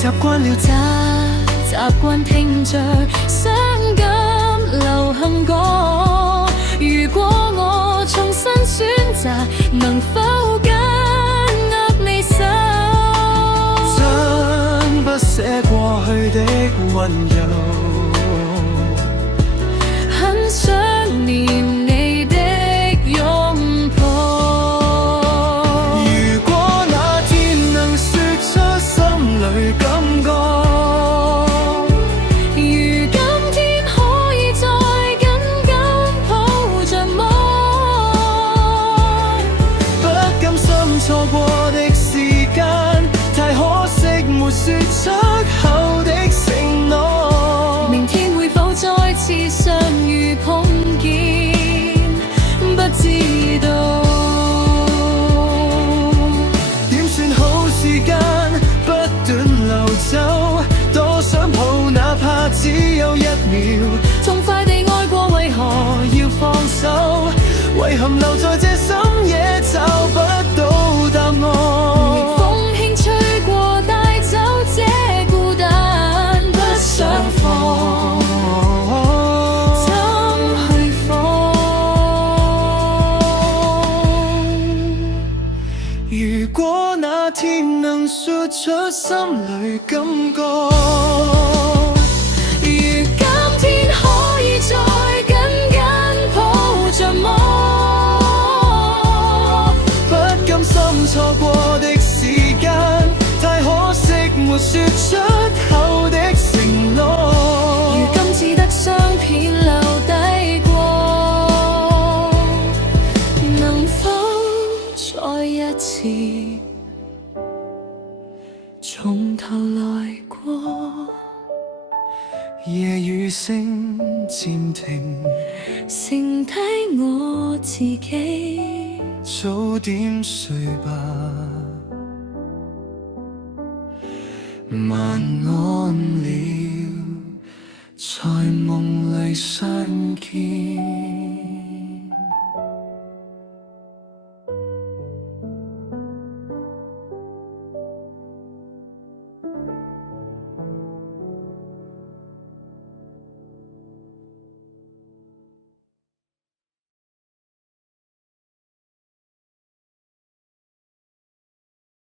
習慣了習慣聽着傷感流行歌。如果我重新選擇，能否緊握你手？將不捨過去的溫柔，很想念你的擁抱。如果那天能說出心裏感覺，如今天可以再緊緊抱着夢，不甘心錯過的時間，太可惜沒說出口的承諾。明天會否再次相遇碰見，不知道。點算好時間不斷流走，多想抱哪怕只有1秒。痛快地愛過，為何要放手？遺憾留在這深夜找不到答案。風輕吹過，帶走這孤單，不想放，怎去放？如果那天能說出心裏感覺，如今天可以再緊緊抱着夢，不甘心錯過的時間，太可惜沒說出口的承諾。如今只得相片留低過，能否再一次從頭來過？夜雨聲漸停，剩低我自己。早點睡吧，晚安了，在夢裏相見。